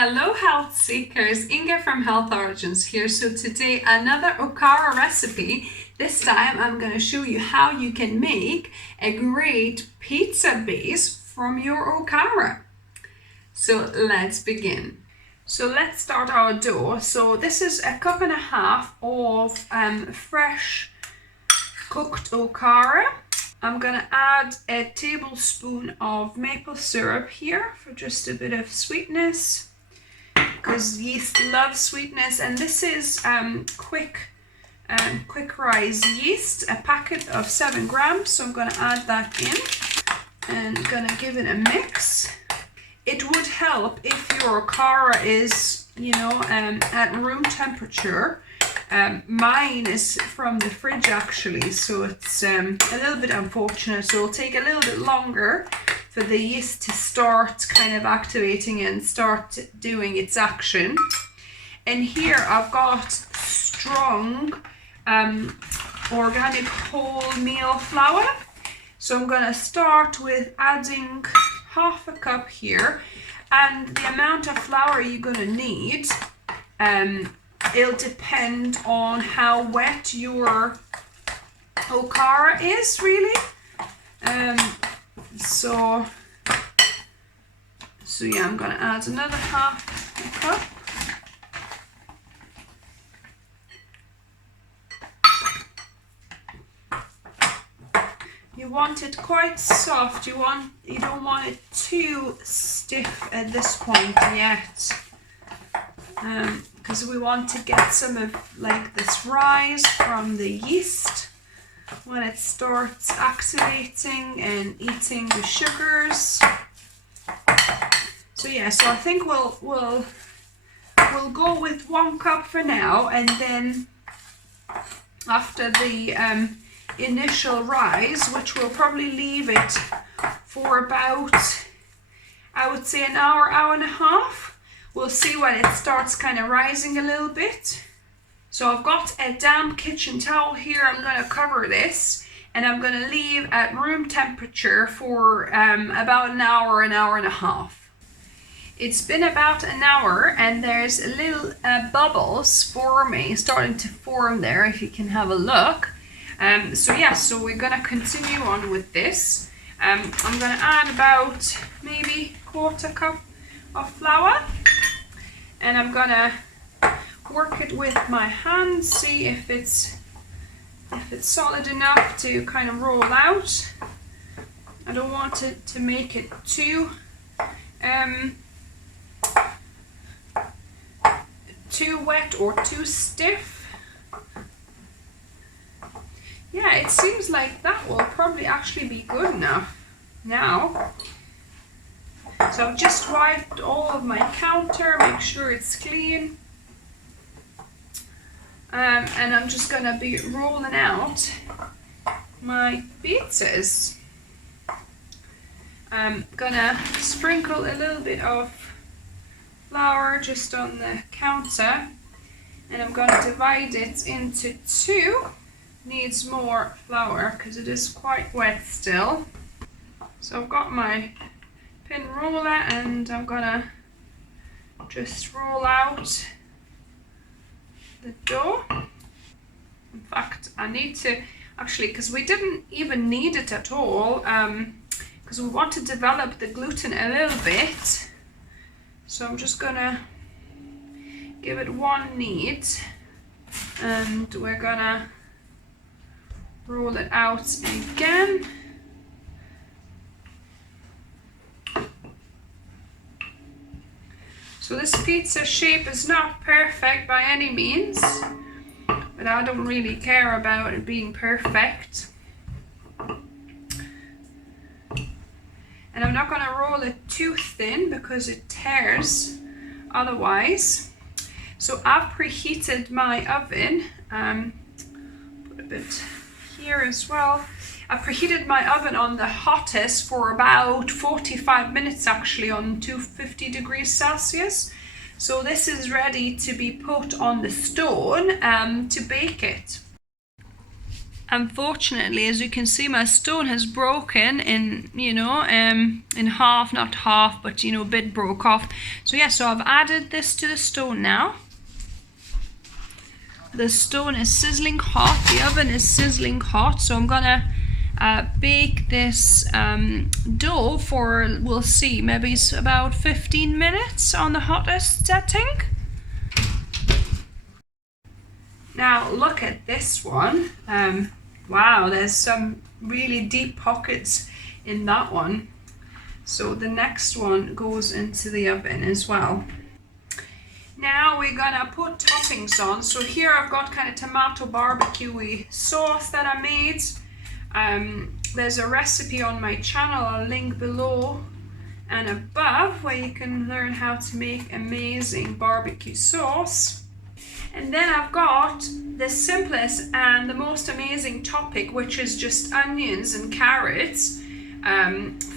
Hello health seekers, Inga from Health Origins here. So today another Okara recipe. This time I'm going to show you how you can make a great pizza base from your Okara. So let's begin. So let's start our dough. So this is a cup and a half of fresh cooked Okara. I'm going to add a tablespoon of maple syrup here for just a bit of sweetness, because yeast loves sweetness. And this is quick rise yeast, a packet of 7 grams. So I'm going to add that in and going to give it a mix. It would help if your Okara is, at room temperature. Mine is from the fridge actually, so it's a little bit unfortunate. So it'll take a little bit longer for the yeast to start kind of activating and start doing its action. And here I've got strong organic wholemeal flour. So I'm going to start with adding half a cup here, and the amount of flour you're going to need, it'll depend on how wet your Okara is, really. So yeah, I'm going to add another half a cup. You want it quite soft. You don't want it too stiff at this point yet, because we want to get some of this rise from the yeast when it starts activating and eating the sugars. So yeah, so I think we'll go with 1 cup for now, and then after the initial rise, which we'll probably leave it for about, I would say, an hour and a half. We'll see when it starts kind of rising a little bit. So I've got a damp kitchen towel here. I'm going to cover this, and I'm going to leave at room temperature for about an hour and a half. It's been about an hour, and there's a little bubbles forming, starting to form there, if you can have a look. So we're going to continue on with this. I'm going to add about maybe 1/4 cup of flour, and I'm going to work it with my hand, see if it's solid enough to kind of roll out. I don't want it to make it too wet or too stiff. Yeah, it seems like that will probably actually be good enough now. So I've just wiped all of my counter, make sure it's clean. And I'm just going to be rolling out my pizzas. I'm going to sprinkle a little bit of flour just on the counter, and I'm going to divide it into 2. Needs more flour because it is quite wet still. So I've got my pin roller, and I'm gonna just roll out the dough. In fact, I need to actually, because we didn't even need it at all, because we want to develop the gluten a little bit. So I'm just gonna give it 1 knead, and we're gonna roll it out again. So this pizza shape is not perfect by any means, but I don't really care about it being perfect. And I'm not going to roll it too thin because it tears otherwise. So I've preheated my oven. Put a bit here as well. I preheated my oven on the hottest for about 45 minutes actually, on 250 degrees Celsius. So this is ready to be put on the stone to bake it. unfortunately, as you can see, my stone has broken in, in half, not half, but, a bit broke off. So yeah, so I've added this to the stone now. The stone is sizzling hot, the oven is sizzling hot, so I'm gonna bake this dough for, we'll see, maybe it's about 15 minutes on the hottest setting. Now look at this one. Wow, there's some really deep pockets in that one. So the next one goes into the oven as well. Now we're gonna put toppings on. So here I've got kind of tomato barbecue sauce that I made. There's a recipe on my channel, I'll link below and above, where you can learn how to make amazing barbecue sauce. And then I've got the simplest and the most amazing topping, which is just onions and carrots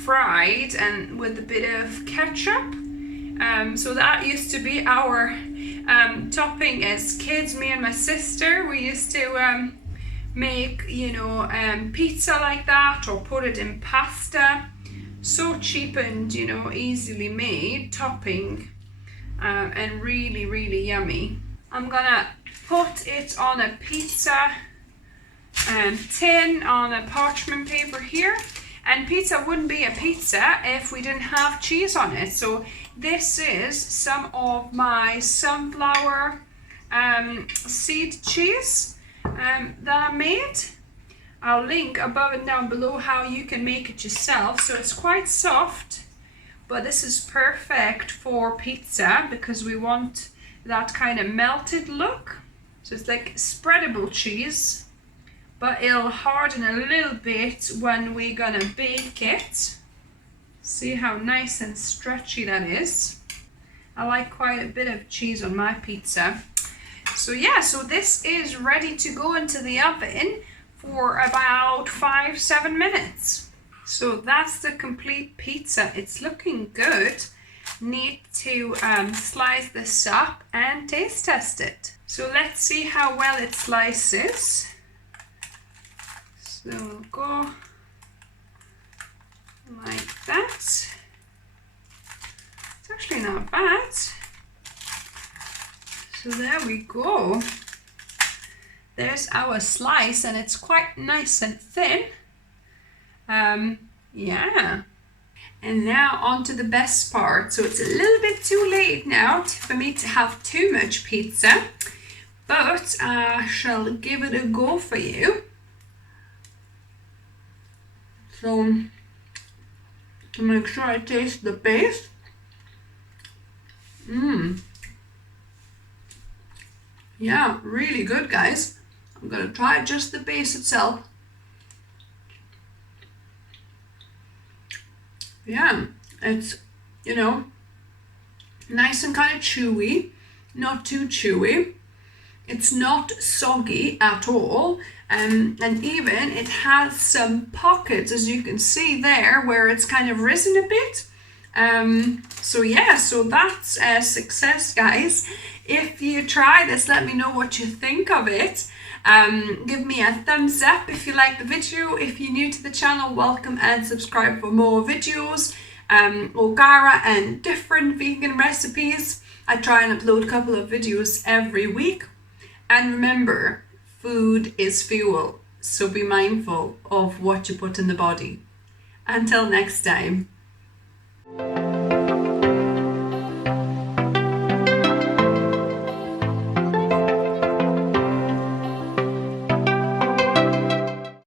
fried and with a bit of ketchup. So that used to be our topping as kids. Me and my sister, we used to make, pizza like that, or put it in pasta. So cheap and, easily made topping, and really, really yummy. I'm gonna put it on a pizza tin on a parchment paper here. And pizza wouldn't be a pizza if we didn't have cheese on it. So this is some of my sunflower seed cheese that I made. I'll link above and down below how you can make it yourself. So it's quite soft, but this is perfect for pizza because we want that kind of melted look. So it's like spreadable cheese, but it'll harden a little bit when we're gonna bake it. See how nice and stretchy that is. I like quite a bit of cheese on my pizza. So yeah, so this is ready to go into the oven for about 5-7 minutes. So that's the complete pizza. It's looking good. Need to slice this up and taste test it. So let's see how well it slices. So we'll go like that. It's actually not bad. So there we go. There's our slice, and it's quite nice and thin. Yeah. And now on to the best part. So it's a little bit too late now for me to have too much pizza, but I shall give it a go for you. So to make sure I taste the base. Yeah, really good, guys. I'm gonna try just the base itself. Yeah, it's, nice and kind of chewy, not too chewy. It's not soggy at all, and even it has some pockets, as you can see there, where it's kind of risen a bit. So yeah, so that's a success, guys. If you try this, let me know what you think of it. Give me a thumbs up if you like the video. If you're new to the channel, welcome and subscribe for more videos. Okara and different vegan recipes. I try and upload a couple of videos every week. And remember, food is fuel, so be mindful of what you put in the body. Until next time.